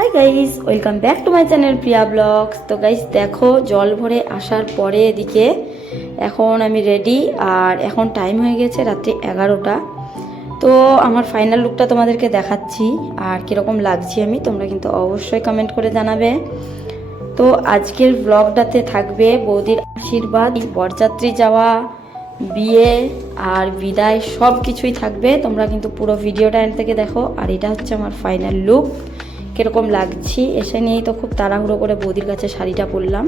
High guys, welcome back to my channel Priya blogs. তো guys দেখো, জল ভরে আসার পরে এদিকে এখন আমি রেডি। আর এখন টাইম হয়ে গেছে রাত্রি 11টা। তো আমার ফাইনাল লুকটা তোমাদেরকে দেখাচ্ছি আর কীরকম লাগছে আমি, তোমরা কিন্তু অবশ্যই কমেন্ট করে জানাবে। তো আজকের ব্লগটাতে থাকবে বৌদির আশীর্বাদ, বরযাত্রী যাওয়া, বিয়ে আর বিদায়, সব কিছুই থাকবে। তোমরা কিন্তু পুরো ভিডিওটা এন্ড থেকে দেখো। আর এটা হচ্ছে আমার ফাইনাল লুক, কীরকম লাগছি। এসে নিয়েই তো খুব তাড়াহুড়ো করে বৌদির কাছে শাড়িটা পরলাম,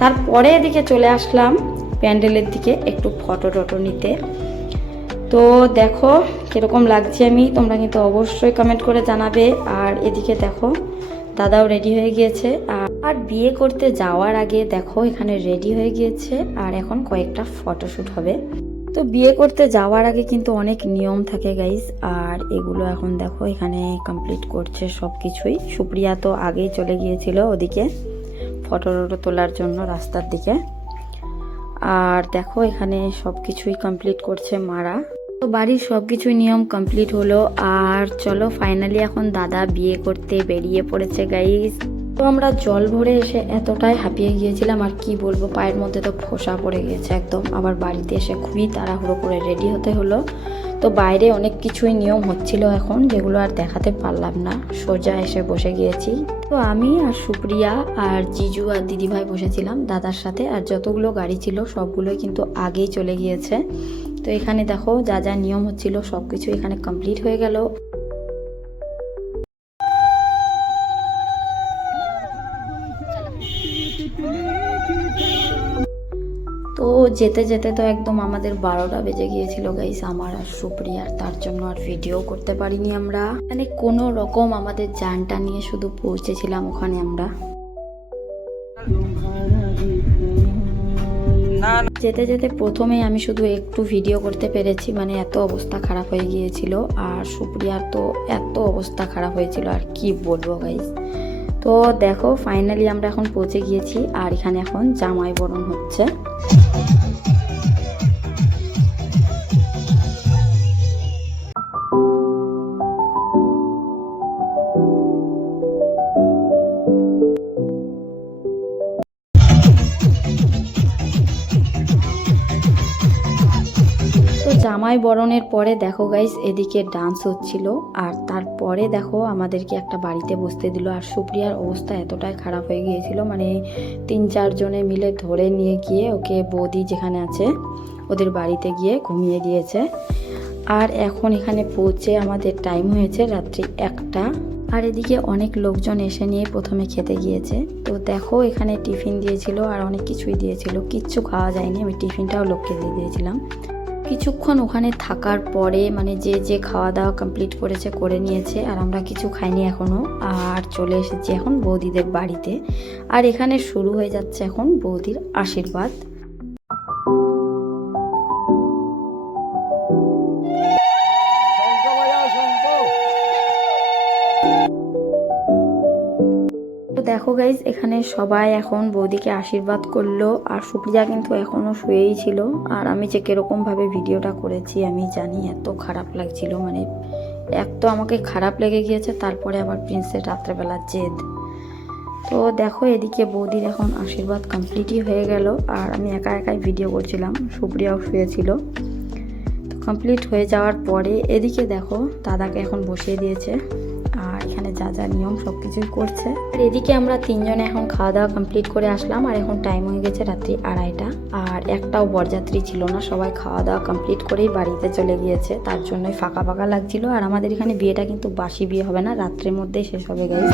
তারপরে এদিকে চলে আসলাম প্যান্ডেলের দিকে একটু ফটো টটো নিতে। তো দেখো কীরকম লাগছে আমি, তোমরা কিন্তু অবশ্যই কমেন্ট করে জানাবে। আর এদিকে দেখো দাদাও রেডি হয়ে গিয়েছে। আর বিয়ে করতে যাওয়ার আগে দেখো এখানে রেডি হয়ে গিয়েছে আর এখন কয়েকটা ফটোশ্যুট হবে। তো বিয়ে করতে যাওয়ার আগে কিন্তু অনেক নিয়ম থাকে গাইজ, আর এগুলো এখন দেখো এখানে কমপ্লিট করছে সব কিছুই। সুপ্রিয়া তো আগেই চলে গিয়েছিল ওদিকে ফটো তোলার জন্য রাস্তার দিকে। আর দেখো এখানে সব কিছুই কমপ্লিট করছে মারা। তো বাড়ির সব কিছুই নিয়ম কমপ্লিট হলো। আর চলো ফাইনালি এখন দাদা বিয়ে করতে বেরিয়ে পড়েছে গাইজ। তো আমরা জল ভরে এসে এতটাই হাঁপিয়ে গিয়েছিলাম, আর কি বলবো, পায়ের মধ্যে তো ফোসা পড়ে গিয়েছে একদম। আবার বাড়িতে এসে খুবই তাড়াহুড়ো করে রেডি হতে হলো। তো বাইরে অনেক কিছুই নিয়ম হচ্ছিল এখন, যেগুলো আর দেখাতে পারলাম না, সোজা এসে বসে গিয়েছি। তো আমি আর সুপ্রিয়া আর জিজু আর দিদিভাই বসেছিলাম দাদার সাথে। আর যতগুলো গাড়ি ছিল সবগুলোই কিন্তু আগেই চলে গিয়েছে। তো এখানে দেখো যা যা নিয়ম হচ্ছিল সব কিছু এখানে কমপ্লিট হয়ে গেল। তো যেতে যেতে তো একদম আমাদের 12টা বেজে গিয়েছিল গাইস, আমার আর সুপ্রিয়ার। তার জন্য আর ভিডিও করতে পারিনি আমরা। মানে কোনো রকম আমাদের জানটা নিয়ে শুধু পৌঁছেছিলাম ওখানে আমরা। যেতে যেতে প্রথমেই আমি শুধু একটু ভিডিও করতে পেরেছি, মানে এত অবস্থা খারাপ হয়ে গিয়েছিল। আর সুপ্রিয়ার তো এত অবস্থা খারাপ হয়েছিল আর কি বলবো গাইস। তো দেখো ফাইনালি আমরা এখন পৌঁছে গিয়েছি আর এখানে এখন জামাই বরণ হচ্ছে। জামাই বরণের পরে দেখো গাইস এদিকে ডান্স হচ্ছিল। আর তারপরে দেখো আমাদেরকে একটা বাড়িতে বসতে দিল। আর সুপ্রিয়ার অবস্থা এতটাই খারাপ হয়ে গিয়েছিল, মানে 3-4 জনে মিলে ধরে নিয়ে গিয়ে ওকে বৌদি যেখানে আছে ওদের বাড়িতে গিয়ে ঘুমিয়ে দিয়েছে। আর এখন এখানে পৌঁছে আমাদের টাইম হয়েছে রাত্রি 1টা। আর এদিকে অনেক লোকজন এসে নিয়ে প্রথমে খেতে গিয়েছে। তো দেখো এখানে টিফিন দিয়েছিল আর অনেক কিছুই দিয়েছিল, কিচ্ছু খাওয়া যায়নি। আমি টিফিনটাও লোককে দিয়ে দিয়েছিলাম। কিছুক্ষণ ওখানে থাকার পরে মানে যে যে খাওয়া দাওয়া কমপ্লিট করেছে করে নিয়েছে, আর আমরা কিছু খাইনি এখনও। আর চলে এসেছি এখন বৌদিদের বাড়িতে। আর এখানে শুরু হয়ে যাচ্ছে এখন বৌদির আশীর্বাদ। দেখো গাইজ এখানে সবাই এখন বৌদিকে আশীর্বাদ করলো। আর সুপ্রিয়া কিন্তু এখনো শুয়েই ছিল। আর আমি যে কিরকম ভাবে ভিডিওটা করেছি আমি জানি, এত খারাপ লাগছিল, মানে এক তো আমাকে খারাপ লেগে গিয়েছে, তারপরে আবার প্রিন্সের রাত্রেবেলা জেদ। তো দেখো এদিকে বৌদির এখন আশীর্বাদ কমপ্লিটই হয়ে গেল। আর আমি একা একাই ভিডিও করছিলাম, সুপ্রিয়াও শুয়েছিল। তো কমপ্লিট হয়ে যাওয়ার পরে এদিকে দেখো দাদাকে এখন বসিয়ে দিয়েছে। আর এখানে যা যা নিয়ম সব কিছুই করছে। আর এদিকে আমরা 3 জনে এখন খাওয়া দাওয়া কমপ্লিট করে আসলাম। আর এখন টাইম হয়ে গেছে রাত্রি 2:30। আর একটাও বরযাত্রী ছিল না, সবাই খাওয়া দাওয়া কমপ্লিট করেই বাড়িতে চলে গিয়েছে, তার জন্যই ফাঁকা ফাঁকা লাগছিল। আর আমাদের এখানে বিয়েটা কিন্তু বাসি বিয়ে হবে না, রাত্রের মধ্যেই শেষ হবে গাইস।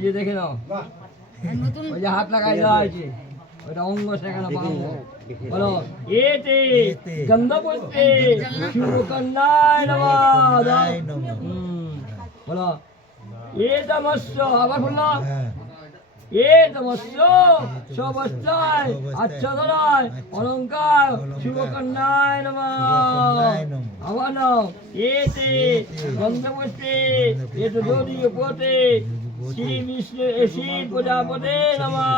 এই যে দেখে নাও, ওই যে হাত লাগাই দেওয়া হয়েছে, ওইটা অঙ্গ সেখানে বানাবো। বলো এতে গন্ধপুষ্পে শুভকন্যায় নমঃ। বলো এতমস্য, আবার বললাম এতমস্য সবস্থায় আচ্ছাদনায় অলঙ্কার শুভকন্যায় নমঃ। আবার নাও এতে গন্ধপুষ্পে এত দৌড়িয়ে পথে শ্রী বিষ্ণু শ্রী প্রজাপতে নমঃ।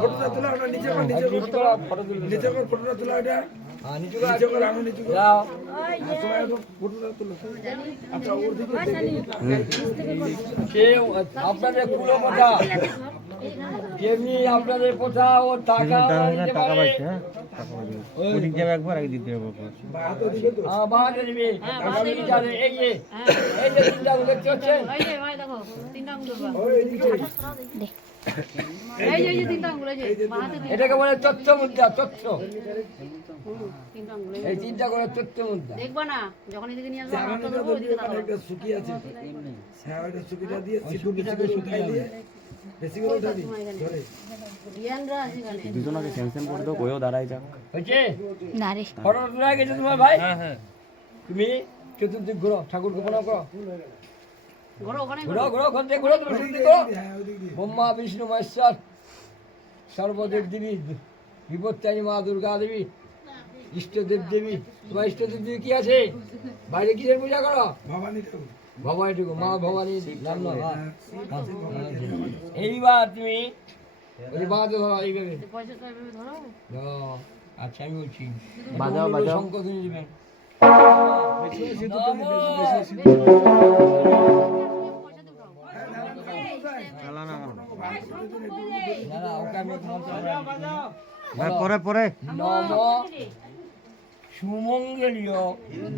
ফটোটা তোলা, ওটা নিচে কর, নিচে কর, নিচে কর, ফটোটা তোলা, ওটা নিচে কর, আমি নিচে কর। তোমার একটু ফটোটা তোলো। আচ্ছা, ওর দিকে কেউ আপনাদের কুলো পোতা, যেমনি আপনাদের পোতা ও টাকা দিতে পারে। বাহাতে দিবি, এই যে তিনটা দেখতে পাচ্ছেন, এটাকে বলে তথ্য মুদ্রা। তথ্য এই তিনটা করে তথ্য মুদ্রা দেখবা না, যখন এদিকে নিয়ে আসবো একটা সুকি আছে, হ্যাঁ ওইটা সুকিটা দিয়ে সিটু বেশি করে উঠাই দিয়ে বেশি করে উঠা দিই ধরে রিয়ানরা আছে এখানে। দুজনকে সেনসেন করে দাও, কইও দাঁড়াই যাক। হয়েছে না রে, ফটো তোলা গেছে তোমার ভাই? হ্যাঁ। তুমি চতুর্দিক ঘুরো, ঠাকুরকে প্রণাম করো, ঘোরো ওখানে ঘুরো ঘুরো, ওখান থেকে ঘুরো, তুমি চতুর্দিক ঘুরো। হ্যাঁ ওই দিক দিয়ে ব্রহ্মা বিষ্ণু মহেশ্বর সর্বদেব দেবী, বিপত্তায়ী মা দুর্গা দেবী, ইষ্টদেব দেবী। তোমার ইষ্টদেব দেবী কি আছে? বাইরে কিসের পূজা করো? ভবানী ঠাকুর ভবানী ঠাকুর, মা ভবানী নাম না। এইবার তুমি ওই বাঁধো ধরো, এইভাবে পয়সা তো এভাবে ধরো। আচ্ছা আমি বলছি, বাজাও, বাজাও। শঙ্খ তুমি দিবেন। পরে পরে নম সুমঙ্গলীয়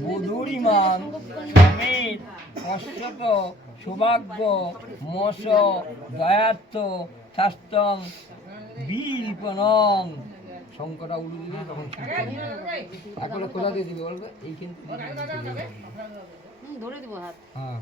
বধূরিমান সমেত অশ্বত সৌভাগ্য মশ দয়ার্থ শাস্তং বিল্পনং। শঙ্কটা উড়ে দিলে তখন এখন কোথা দিয়ে দিবে বলবে? এইখান ধরে দিব হাত। হ্যাঁ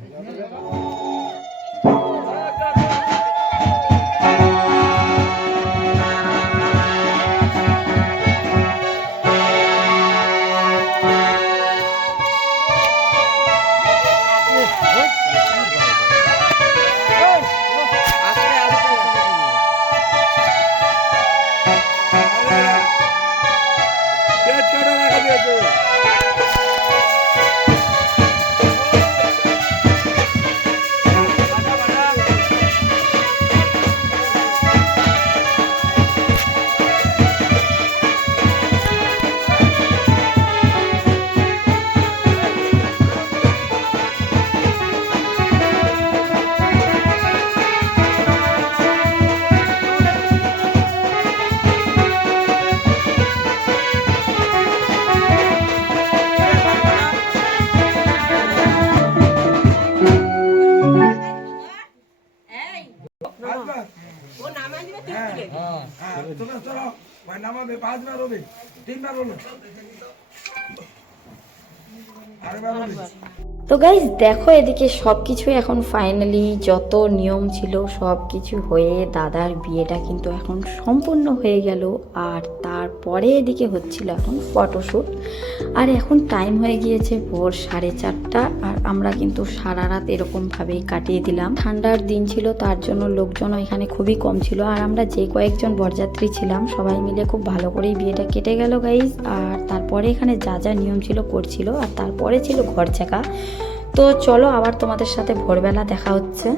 পেট কাটা রাখা দিয়েছে তোমরা চলো ভাই নামাবে 5 বার হবে 3 বার হলো আরেকবার হবে তো গাইজ দেখো এদিকে সব কিছু এখন ফাইনালি যত নিয়ম ছিল সব কিছু হয়ে দাদার বিয়েটা কিন্তু এখন সম্পূর্ণ হয়ে গেল। আর তারপরে এদিকে হচ্ছিল এখন ফটোশ্যুট। আর এখন টাইম হয়ে গিয়েছে ভোর 4:30 আর আমরা কিন্তু সারা রাত এরকমভাবেই কাটিয়ে দিলাম। ঠান্ডার দিন ছিল তার জন্য লোকজনও এখানে খুবই কম ছিল। আর আমরা যে কয়েকজন বরযাত্রী ছিলাম সবাই মিলে খুব ভালো করেই বিয়েটা কেটে গেল গাইজ। আর তারপরে এখানে যা যা নিয়ম ছিল করছিল। আর তারপরে ছিল ঘর চাকা। তো চলো আবার তোমাদের সাথে ভোরবেলা দেখা হচ্ছে।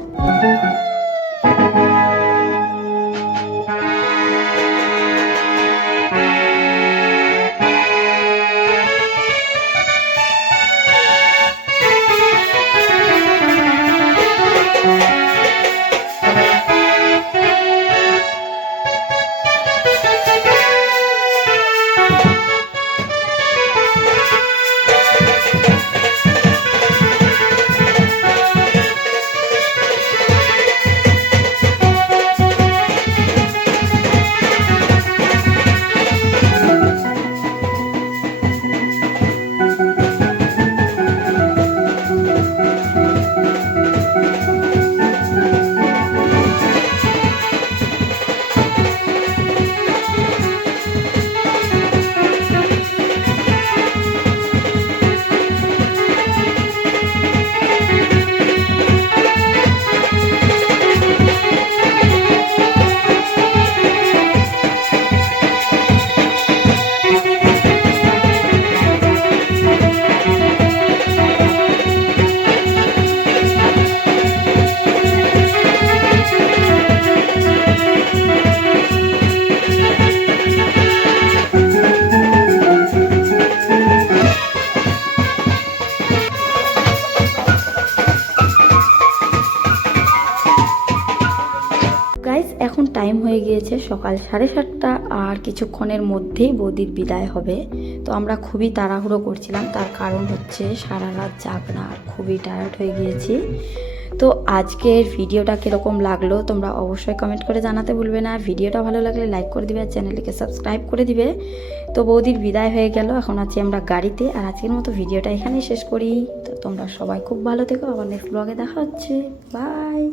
এখন টাইম হয়ে গিয়েছে সকাল 7:30 আর কিছুক্ষণের মধ্যেই বৌদির বিদায় হবে। তো আমরা খুবই তাড়াহুড়ো করছিলাম, তার কারণ হচ্ছে সারা রাত জাগনা আর খুবই টায়ার্ড হয়ে গিয়েছি। তো আজকের ভিডিওটা কীরকম লাগলো তোমরা অবশ্যই কমেন্ট করে জানাতে ভুলবে না। ভিডিওটা ভালো লাগলে লাইক করে দিবে আর চ্যানেলটিকে সাবস্ক্রাইব করে দিবে। তো বৌদির বিদায় হয়ে গেল, এখন আছি আমরা গাড়িতে। আর আজকের মতো ভিডিওটা এখানেই শেষ করি। তো তোমরা সবাই খুব ভালো থেকো, আবার নেক্সট ব্লগে দেখা হচ্ছে। বাই।